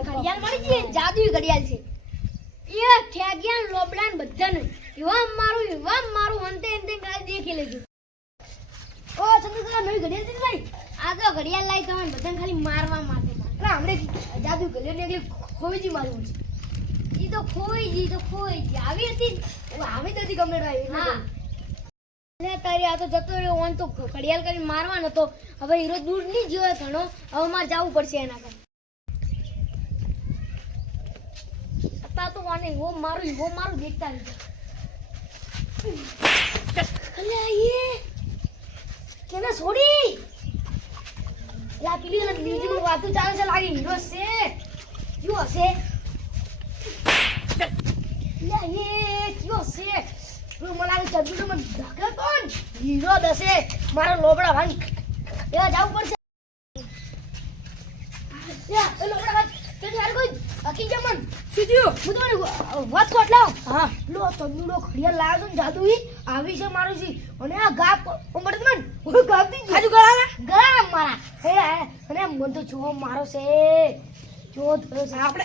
ઘડિયાળ મળી છે જાદુઈ ઘડિયાળ છે એ ઠેગ્યાન લોબડાન બધાને એવા મારું અંતે ગાય દેખી લેજો ઓ ચંદુકા નવી ઘડિયાળ છે ભાઈ આ તો ઘડિયાળ લાવી તમને બધાને ખાલી મારવા માટે એટલે આપણે જાદુઈ ઘડિયાળ એટલે ખોઈજી મારવું છે ઈ તો ખોઈજી આવી હતી આવી તો હતી ગમે હા લે તારી આ તો જતો રહ્યો ઓન તો ઘડિયાળ કરીને મારવાનો તો હવે હીરો દૂર નહીં ગયો ઘણો હવે મારે જવું પડશે એના પર તા તો ઓને વો મારું દેખતા નહીં અલે આયે કેના છોડી લા પીલી ને બીજી વાતો ચાલે છે લાગી હીરો છે કયો હશે લે આયે કયો છે તું મને ચંદુ મને ઢાકે કોણ હીરો દસે મારો લોબડા ભાઈ એવા જાવું પડશે યા એ લોબડા ભાઈ તે યાર કોઈ અકી જમન સીધ્યો હું તો વાત કોટ લાવ હા લો ચંદુનો ઘડિયાળ લાવ્યો ને જાદુઈ આવી છે મારું જી અને આ ગાપ ઉમરત મન હું ગાપતી આજુ ગળા મારા હે અને મન તો જો મારો છે જો આપણે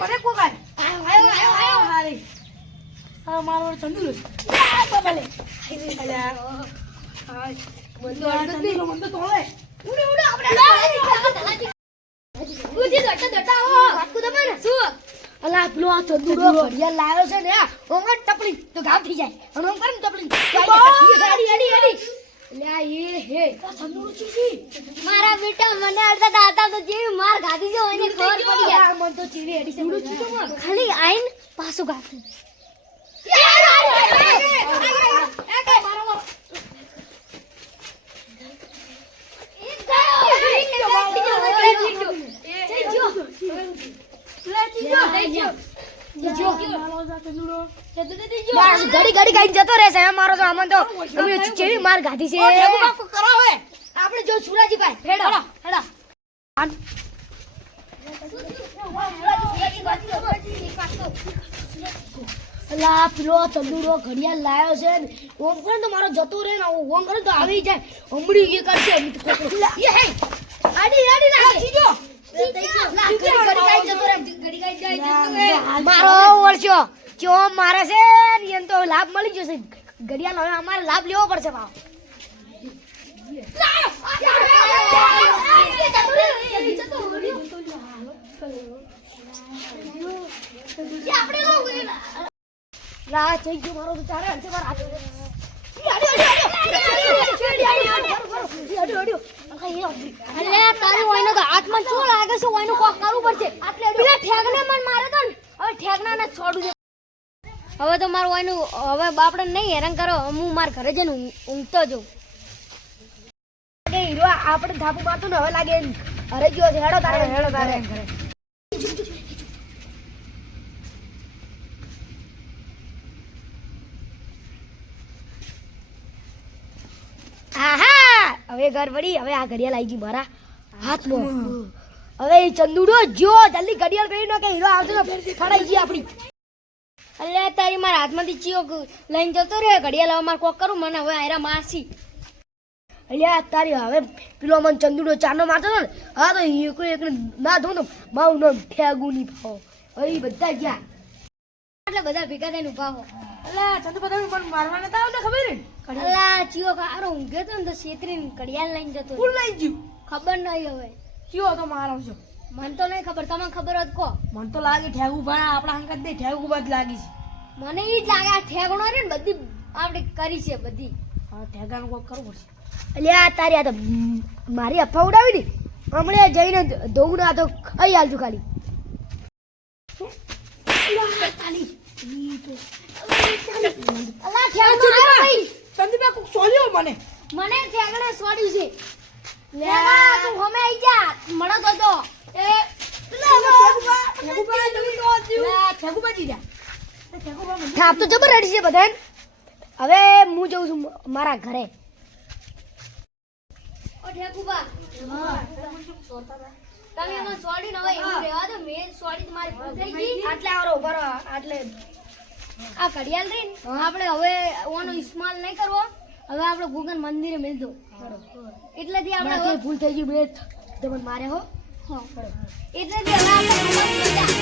મને કોકાય આયો હારી આ મારો ચંદુલો બાબાલે અલ્યા હાય બંદો ચંદુલો બંદો તોલે ઉડે આપણે ઉજી દટા આવો વાકુ દમે ને શું અલા પેલો આ ચંદુલો ઘડિયાળ લાવ્યો છે ને ઓંગર ટપલી તો ગામ થઈ જાય અને ઓંગર ને ટપલી આડી લ્યા એ હે ચંદુલો ચીવી મારા બેટા મને અડતા દાતા તો જેવી માર ગાધી જો એને ખબર પડી ગયા મન તો ચીવી એડી છે ખાલી આઈન પાછો ગાતી ઘડી કઈ જતો રહેશે મારો તો આમાં તો ચેવી માર ગાધી છે આપણે જો સુરાજીભાઈ હેડા અલા પેલો ચંદુડો ઘડિયાળ લાવ્યો છે ઓમ કરે તો મારો જતો રહે ને ઓમ કરે તો આવી જાય હમડી એ કરશે એ હે આડી ના સીધો મારો વર્ષો ચો મારે છે એમ તો લાભ મળી જશે ઘડિયાળ હવે અમારે લાભ લેવો પડશે ભાવ લા જઈ ગયો મારો તો ચારે અંતે માર હાથ અલે તારી ઓયનો તો હાથમાં શું લાગે છે ઓયનો કોક કરવું પડશે આટલે પેલા ઠેગને મન મારે તો હવે ઠેગના ને છોડું દે હવે તો મારું ઓયનું હવે બાપડે નહીં હેરાન કરો હું માર ઘરે જઈને ઊંઘતો જઉં હીરો આપણે ધાપુ મારતો ને હવે લાગે અરે ગયો છે હેડો તારે ઘરે આહા હવે ઘર પડી હવે આ ઘડિયાળ આવી ગઈ મારા હાથમાં હવે એ ચંદુડો જો જલ્દી ઘડિયાળ કરી કે હીરો આવતો તો ખડાઈ ગઈ આપણી અલે તારી મારા હાથમાંથી ચીયો લઈને જતો રે ઘડિયાળ હવે મારે કોક કરું મને હવે આયરા મારસી અલ્યા તારી હવે પેલો મને ચંદુડો ચાનો મારતો ને હા તો કોઈ એક ના દો ને મારું નામ ઠેગુની ભાવ હવે બધા ગયા એટલે બધા ભેગા થઈને ઉભા હો અલા ચંદુ બધા મને મારવા નતા આવને ખબર ને અલા ચિયો કારો ઊંઘે તો ને તો છેતરીને ઘડિયાળ લઈને જતો ફૂલ લઈ ગયું ખબર નહીં હવે ચિયો તો મારો છો મને તો નહીં ખબર તમને ખબર હોત કો મને તો લાગે ઠેગુ ભણા આપણા હંકત દે ઠેગુ બાદ લાગી છે મને ઈ જ લાગે આ ઠેગણો રે ને બધી આપણે કરી છે બધી હા ઠેગાનું કોક કરવું પડશે અલ્યા તારી આ તો મારી અફવા ઉડાવી ને હમણે જઈને ધોગના તો ખાઈ આલજો ખાલી અલા ઠેગણો આવ્યો ભાઈ ચંદુબા કોક સોલ્યો મને ઠેગણે સોડ્યું છે લેવા તું હમે આઈ જા મળો તો એ ઠેગુબા જીજા થાપ તો જબર રેડી છે બધાને હવે હું જઉં છું મારા ઘરે ઓ ઠેગુબા હા તમે મને સોડી ન હોય એવું રહેવા દો મેં સોડી તમારી ભૂલ થઈ ગઈ આટલે આવરો બરો આટલે આ ઘડિયાળ રીન આપણે હવે ઓનો ઇસ્માલ નહીં કરવો હવે આપણે ગુગન મંદિરે મેલ દો એટલેથી આપણે ભૂલ થઈ ગઈ બે તમને મારે હો એટલે જ હવે આપણે રમત મજા